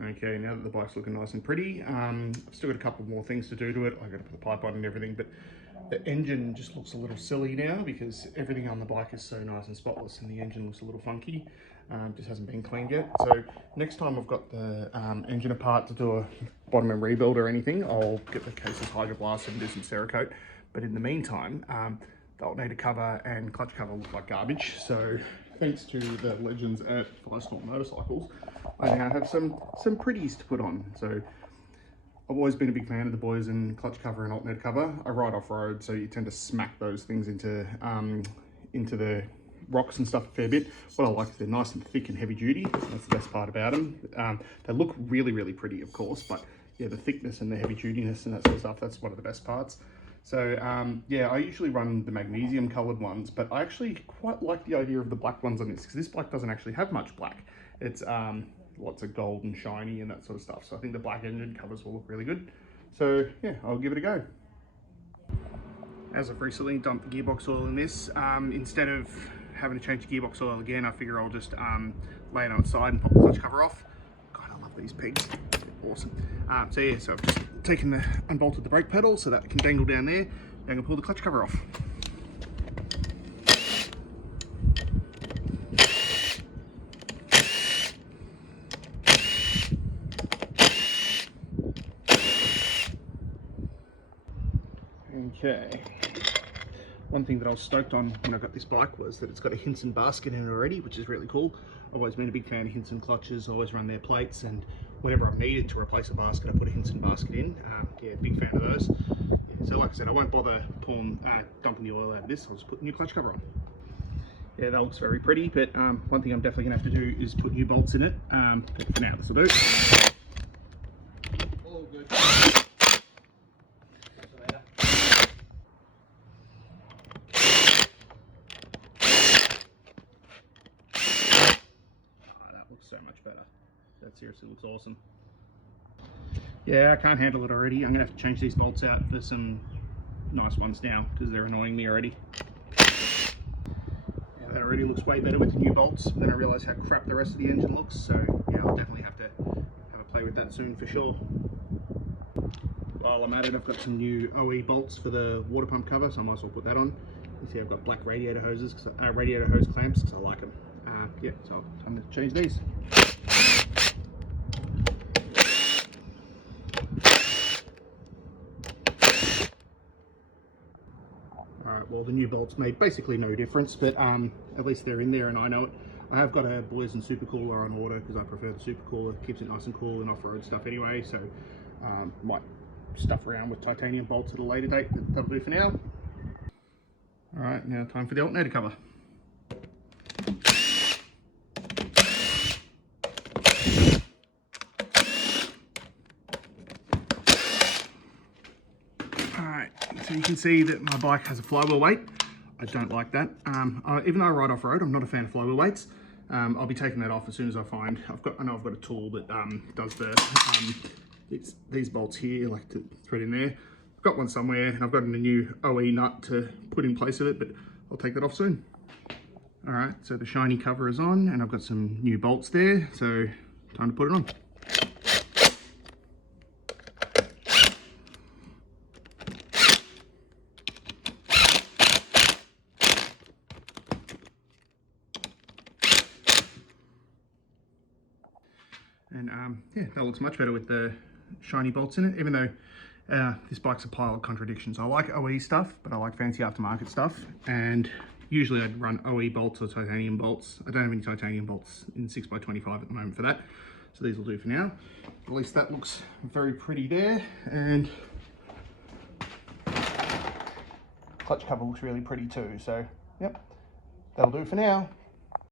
Okay, now that the bike's looking nice and pretty, I've still got a couple more things to do to it. I've got to put the pipe on and everything, but the engine just looks a little silly now because everything on the bike is so nice and spotless and the engine looks a little funky. Just hasn't been cleaned yet. So next time I've got the engine apart to do a bottom end rebuild or anything, I'll get the cases hydroblasted and do some Cerakote. But in the meantime, the alternator cover and clutch cover look like garbage. So thanks to the legends at 5 Small Motorcycles, I now have some pretties to put on. So I've always been a big fan of the Boyesen clutch cover and alternator cover. I ride off-road, so you tend to smack those things into the rocks and stuff a fair bit. What I like is they're nice and thick and heavy duty. That's the best part about them. They look really, really pretty, of course, but yeah, the thickness and the heavy dutiness and that sort of stuff, that's one of the best parts. So yeah, I usually run the magnesium colored ones, but I actually quite like the idea of the black ones on this because this bike doesn't actually have much black. It's lots of gold and shiny and that sort of stuff. So I think the black engine covers will look really good. So yeah, I'll give it a go. As I've recently dumped the gearbox oil in this, instead of having to change the gearbox oil again, I figure I'll just lay it outside and pop the clutch cover off. God, I love these pegs. They're awesome. So yeah, so I've just unbolted the brake pedal so that it can dangle down there. Now I'm gonna pull the clutch cover off. Okay. One thing that I was stoked on when I got this bike was that it's got a Hinson basket in it already, which is really cool. I've always been a big fan of Hinson clutches, always run their plates, and whenever I've needed to replace a basket, I put a Hinson basket in. Yeah, big fan of those. Yeah, so like I said, I won't bother dumping the oil out of this, I'll just put the new clutch cover on. Yeah, that looks very pretty, but one thing I'm definitely gonna have to do is put new bolts in it. But for now, this will do. All good. So much better. That seriously looks awesome. Yeah, I can't handle it already. I'm gonna have to change these bolts out for some nice ones now because they're annoying me already. Yeah, that already looks way better with the new bolts. Then I realised how crap the rest of the engine looks. So yeah, I'll definitely have to have a play with that soon for sure. While I'm at it, I've got some new OE bolts for the water pump cover, so I might as well put that on. You see I've got black radiator hoses, radiator hose clamps because I like them. Yeah, so I'm going to change these. Alright, well the new bolts made basically no difference, but at least they're in there and I know it. I have got a Boyesen supercooler on order because I prefer the supercooler, keeps it nice and cool and off-road stuff anyway, so might stuff around with titanium bolts at a later date, but that'll do for now. Alright, now time for the alternator cover. Alright, so you can see that my bike has a flywheel weight. I don't like that. Even though I ride off-road, I'm not a fan of flywheel weights. I'll be taking that off as soon as I find. I know I've got a tool that does these bolts here, like to thread in there. I've got one somewhere, and I've got a new OE nut to put in place of it, but I'll take that off soon. All right, so the shiny cover is on, and I've got some new bolts there, so time to put it on. And yeah, that looks much better with the shiny bolts in it, even though this bike's a pile of contradictions. I like OE stuff, but I like fancy aftermarket stuff, and usually I'd run OE bolts or titanium bolts. I don't have any titanium bolts in 6x25 at the moment for that, so these will do for now. At least that looks very pretty there, and clutch cover looks really pretty too, so yep, that'll do for now.